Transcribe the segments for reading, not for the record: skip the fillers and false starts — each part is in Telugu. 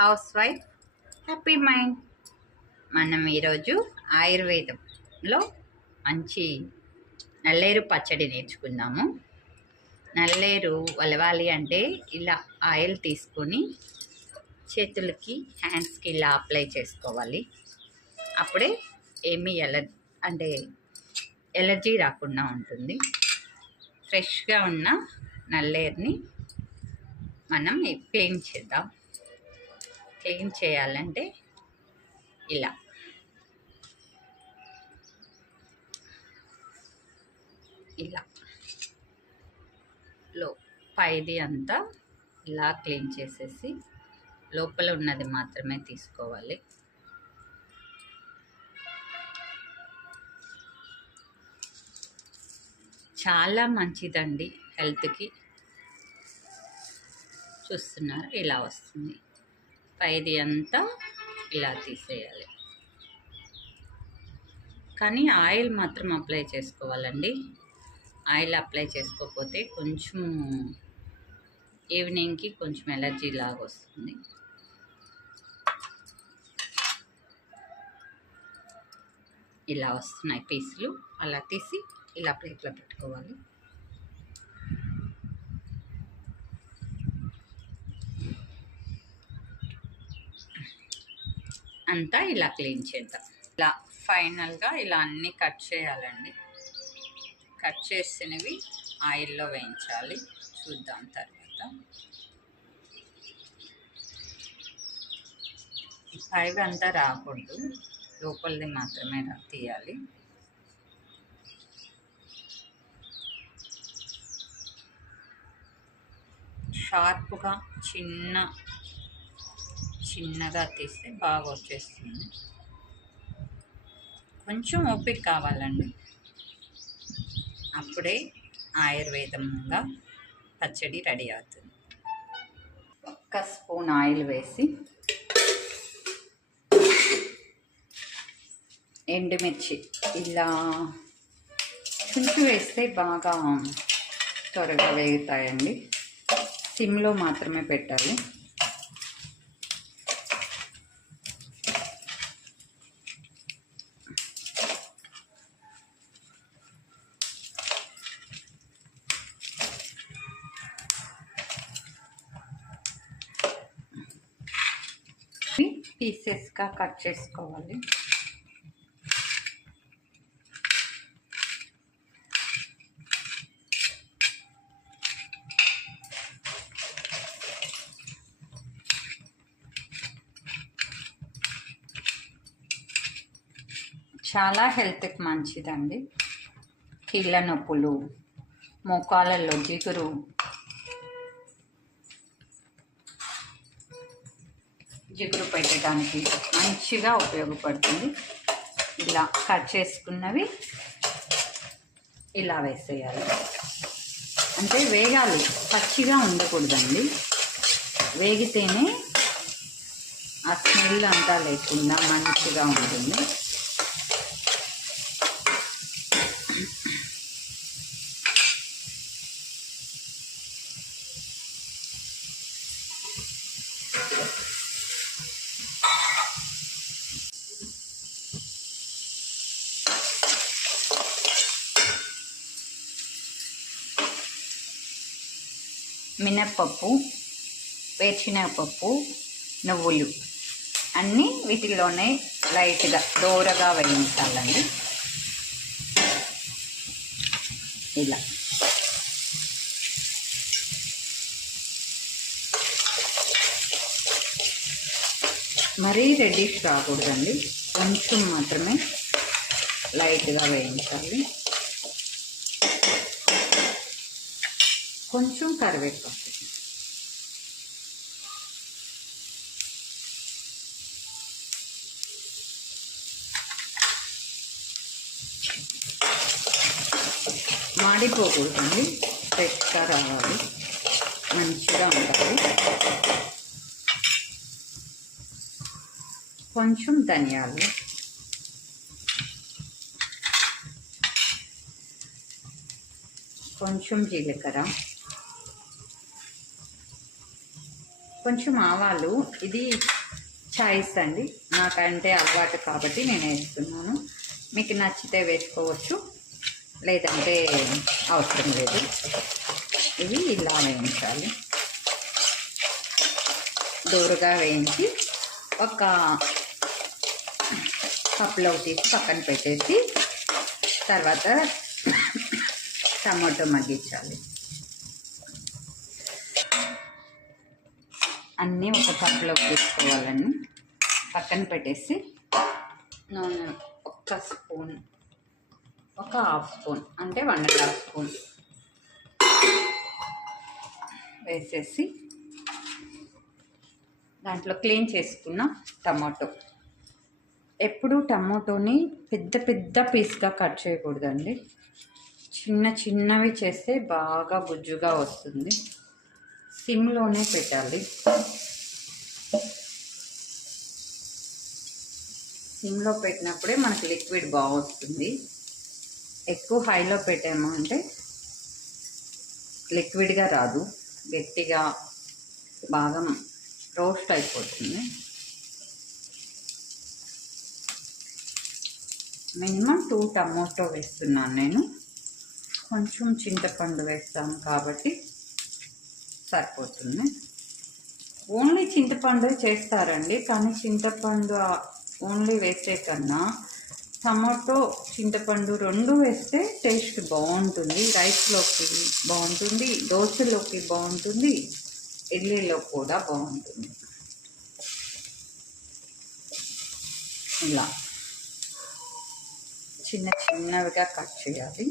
House wife happy mind. మనం ఈరోజు ఆయుర్వేదంలో మంచి నల్లేరు పచ్చడి నేర్చుకుందాము. నల్లేరు వలవాలి అంటే ఇలా ఆయిల్ తీసుకొని చేతులకి హ్యాండ్స్కి ఇలా అప్లై చేసుకోవాలి. అప్పుడే ఏమీ ఎలర్జీ రాకుండా ఉంటుంది. ఫ్రెష్గా ఉన్న నల్లేరుని మనం క్లీన్ చేద్దాం. క్లీన్ చేయాలంటే ఇలా పైది అంతా ఇలా క్లీన్ చేసేసి లోపల ఉన్నది మాత్రమే తీసుకోవాలి. చాలా మంచిదండి హెల్త్కి. చూస్తున్నారు, ఇలా వస్తుంది. పైది అంతా ఇలా తీసేయాలి. కానీ ఆయిల్ మాత్రం అప్లై చేసుకోవాలండి. ఆయిల్ అప్లై చేసుకోకపోతే కొంచెం ఈవినింగ్కి కొంచెం ఎలర్జీ లాగా వస్తుంది. ఇలా వస్తున్నాయి పీసులు. అలా తీసి ఇలా ప్లేట్లో పెట్టుకోవాలి. అంతా ఇలా క్లీన్ చేద్దాం. ఇలా ఫైనల్గా ఇలా అన్నీ కట్ చేయాలండి. కట్ చేసినవి ఆయిల్లో వేయించాలి. చూద్దాం తర్వాత. పైగా అంతా రాకూడదు, లోపలిది మాత్రమే తీయాలి. షార్ప్గా చిన్నగా తీస్తే బాగా వచ్చేస్తుంది. కొంచెం ఓపిక కావాలండి, అప్పుడే ఆయుర్వేదంగా పచ్చడి రెడీ అవుతుంది. 1 స్పూన్ ఆయిల్ వేసి ఎండుమిర్చి ఇలా చుంచు వేస్తే బాగా త్వరగా వేగుతాయండి. సిమ్లో మాత్రమే పెట్టాలి. పీసెస్గా కట్ చేసుకోవాలి. చాలా హెల్త్కి మంచిదండి. కీళ్ళ నొప్పులు, మోకాళ్ళల్లో జిగురు, పెట్టడానికి మంచిగా ఉపయోగపడుతుంది. ఇలా కట్ చేసుకున్నవి ఇలా వేసేయాలి. అంటే వేగాలి, పచ్చిగా ఉండకూడదండి. వేగితేనే ఆ స్మెల్ అంతా లేకుండా మంచిగా ఉంటుంది. మినప్పప్పు, వేరుశనగపప్పు, నువ్వులు అన్నీ వీటిలోనే లైట్గా దోరగా వేయించాలండి. ఇలా మరీ రెడ్డిష్ రాకూడదండి, కొంచెం మాత్రమే లైట్గా వేయించాలి. కొంచెం కరివేపాకు, మాడిపోకూడదండి, ఫ్రెష్గా రావాలి, మంచిగా ఉండాలి. కొంచెం ధనియాలు, కొంచెం జీలకర్ర, కొంచెం ఆవాలు, ఇది చాయిస్ అండి, నాకంటే అలవాటు కాబట్టి నేను వేస్తున్నాను. మీకు నచ్చితే వేసుకోవచ్చు, లేదంటే అవసరం లేదు. ఇవి ఇలా వేయించాలి. దూరగా వేయించి ఒక కప్లో తీసి పక్కన పెట్టేసి తర్వాత టమాటో మగ్గించాలి. అన్నీ ఒక కప్లోకి తీసుకోవాలండి. పక్కన పెట్టేసి నూనె ఒక స్పూన్, ఒక హాఫ్ స్పూన్ అంటే 1.5 స్పూన్ వేసేసి దాంట్లో క్లీన్ చేసుకున్న టమాటో. ఎప్పుడు టమాటోని పెద్ద పెద్ద పీస్గా కట్ చేయకూడదండి, చిన్న చిన్నవి చేస్తే బాగా గుజ్జుగా వస్తుంది. సిమ్లోనే పెట్టాలి. సిమ్లో పెట్టినప్పుడే మనకి లిక్విడ్ బాగా వస్తుంది. ఎక్కువ హైలో పెట్టాము అంటే లిక్విడ్గా రాదు, గట్టిగా బాగా రోస్ట్ అయిపోతుంది. మినిమం 2 టమాటో వేస్తున్నాను నేను. కొంచెం చింతపండు వేస్తాను కాబట్టి సరిపోతుంది. ఓన్లీ చింతపండు చేస్తారండి, కానీ చింతపండు ఓన్లీ వేసే కన్నా టమాటో చింతపండు 2 వేస్తే టేస్ట్ బాగుంటుంది. రైస్లోకి బాగుంటుంది, దోశలోకి బాగుంటుంది, ఇడ్లీలో కూడా బాగుంటుంది. ఇలా చిన్న చిన్నవిగా కట్ చేయాలి.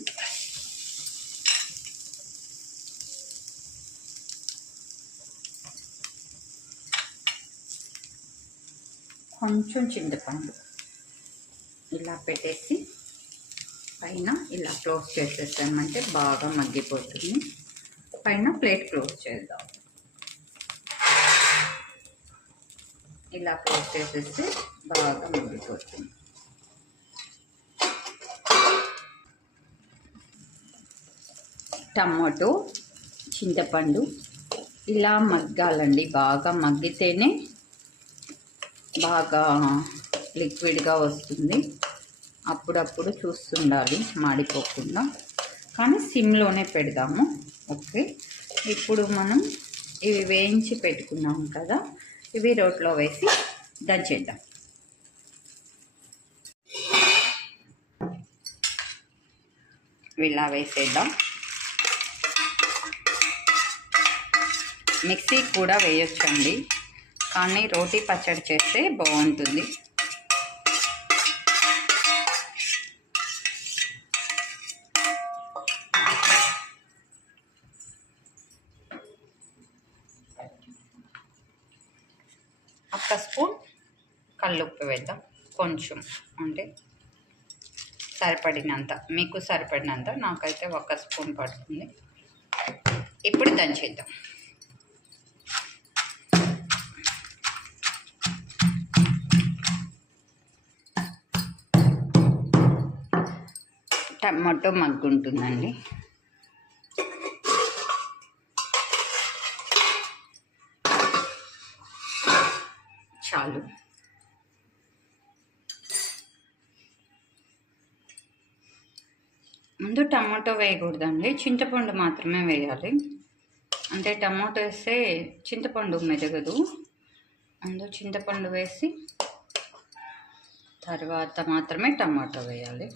కొంచెం చింతపండు ఇలా పెట్టేసి పైన ఇలా క్లోజ్ చేసేసామంటే బాగా మగ్గిపోతుంది. పైన ప్లేట్ క్లోజ్ చేద్దాం. ఇలా క్లోజ్ చేసేస్తే బాగా మగ్గిపోతుంది. టమాటో, చింతపండు ఇలా మగ్గాలండి. బాగా మగ్గితేనే బాగా లిక్విడ్గా వస్తుంది. అప్పుడప్పుడు చూస్తుండాలి మాడిపోకుండా, కానీ సిమ్లోనే పెడదాము. ఓకే, ఇప్పుడు మనం ఇవి వేయించి పెట్టుకున్నాం కదా, ఇవి రోట్లో వేసి దంచేద్దాం. ఇలా వేసేద్దాం. మిక్సీ కూడా వేయొచ్చండి, కానీ రోటీ పచ్చడి చేస్తే బాగుంటుంది. ఒక స్పూన్ కల్లుప్పు వేద్దాం, కొంచెం అంటే సరిపడినంత, మీకు సరిపడినంత. నాకైతే 1 స్పూన్ పడుతుంది. ఇప్పుడు దంచేద్దాం. టమాటో మగ్గుంటుందండి. చాలు. ముందు టమాటో వేయకూడదండి, చింతపండు మాత్రమే వేయాలి. అంటే టమాటో వేస్తే చింతపండు మెదగదు. ముందు చింతపండు వేసి తర్వాత మాత్రమే టమాటో వేయాలి.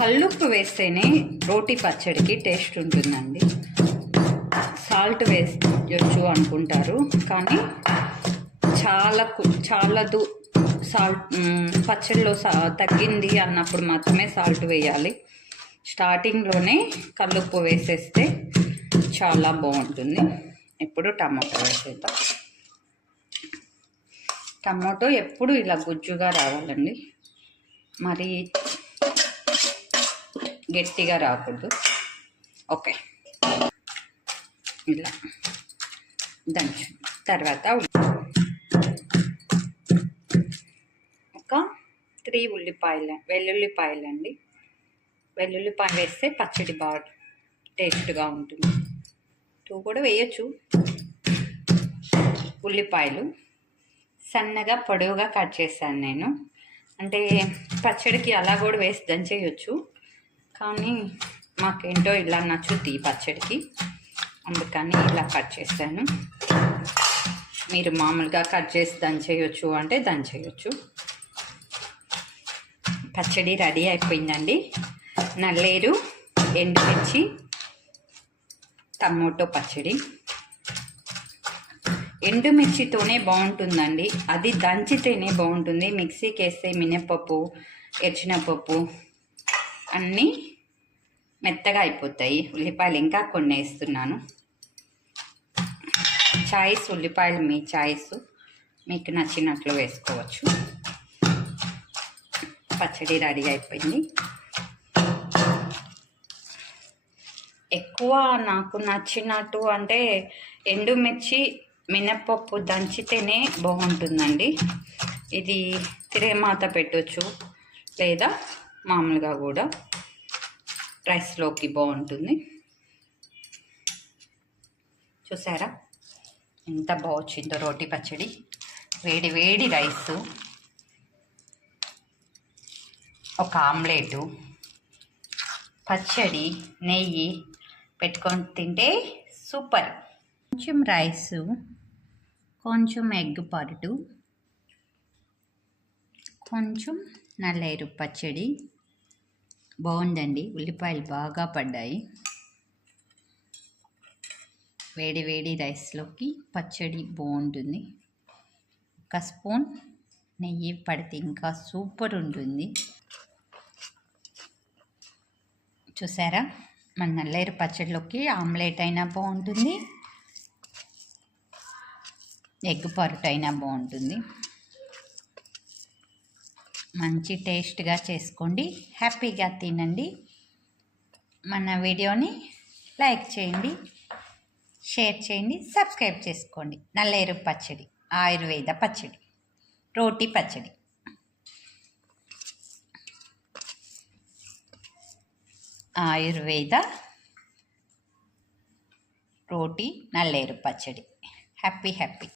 కల్లుప్పు వేస్తేనే రోటీ పచ్చడికి టేస్ట్ ఉంటుందండి. సాల్ట్ వేయొచ్చు అనుకుంటారు, కానీ చాలదు. సాల్ట్ పచ్చడిలో తగ్గింది అన్నప్పుడు మాత్రమే సాల్ట్ వేయాలి. స్టార్టింగ్లోనే కల్లుప్పు వేసేస్తే చాలా బాగుంటుంది. ఇప్పుడు టమాటో వేసేద్దాం. టమాటో ఎప్పుడు ఇలా గుజ్జుగా రావాలండి, మరి గట్టిగా రాకూడదు. ఓకే, ఇలా దంచు. తర్వాత ఒక 3 వెల్లుల్లిపాయలండి. వెల్లుల్లిపాయలు వేస్తే పచ్చడి బాగా టేస్ట్గా ఉంటుంది. 2 కూడా వేయచ్చు. ఉల్లిపాయలు సన్నగా పొడవుగా కట్ చేశాను నేను. అంటే పచ్చడికి అలా కూడా వేసి దంచేయచ్చు, కానీ మాకేంటో ఇలా నచ్చుద్ది ఈ పచ్చడికి, అందుకని ఇలా కట్ చేశాను. మీరు మామూలుగా కట్ చేసి దంచేయచ్చు అంటే దంచేయచ్చు. పచ్చడి రెడీ అయిపోయిందండి. నల్లేరు, ఎండుమిర్చి, టమోటో పచ్చడి. ఎండుమిర్చితోనే బాగుంటుందండి, అది దంచితేనే బాగుంటుంది. మిక్సీకి వేస్తే మినప్పప్పు, ఎర్చినపప్పు అన్నీ మెత్తగా అయిపోతాయి. ఉల్లిపాయలు ఇంకా కొన్ని వేస్తున్నాను. చాయిస్ ఉల్లిపాయలు మీ చాయిస్, మీకు నచ్చినట్లు వేసుకోవచ్చు. పచ్చడి రెడీ అయిపోయింది. ఎక్కువ నాకు నచ్చినట్టు అంటే ఎండుమిర్చి, మినప్పప్పు దంచితేనే బాగుంటుందండి. ఇది తిరేమాత పెట్టవచ్చు, లేదా మామూలుగా కూడా రైస్లోకి బాగుంటుంది. చూసారా ఎంత బాగొచ్చిందో రోటి పచ్చడి. వేడి వేడి రైసు, ఒక ఆమ్లెటు, పచ్చడి, నెయ్యి పెట్టుకొని తింటే సూపర్. కొంచెం రైసు, కొంచెం ఎగ్ పరుటు, కొంచెం నల్లేరు పచ్చడి. బాగుందండి, ఉల్లిపాయలు బాగా పడ్డాయి. వేడి వేడి రైస్లోకి పచ్చడి బాగుంటుంది. ఒక స్పూన్ నెయ్యి పడితే ఇంకా సూపర్ ఉంటుంది. చూసారా, మన నల్లేరు పచ్చడిలోకి ఆమ్లెట్ అయినా బాగుంటుంది, ఎగ్ పరోటా అయినా బాగుంటుంది. మంచి టేస్ట్గా చేసుకోండి, హ్యాపీగా తినండి. మన వీడియోని లైక్ చేయండి, షేర్ చేయండి, సబ్స్క్రైబ్ చేసుకోండి. నల్లేరు పచ్చడి, ఆయుర్వేద పచ్చడి, రోటి పచ్చడి. ఆయుర్వేద రోటి నల్లేరు పచ్చడి. Happy happy.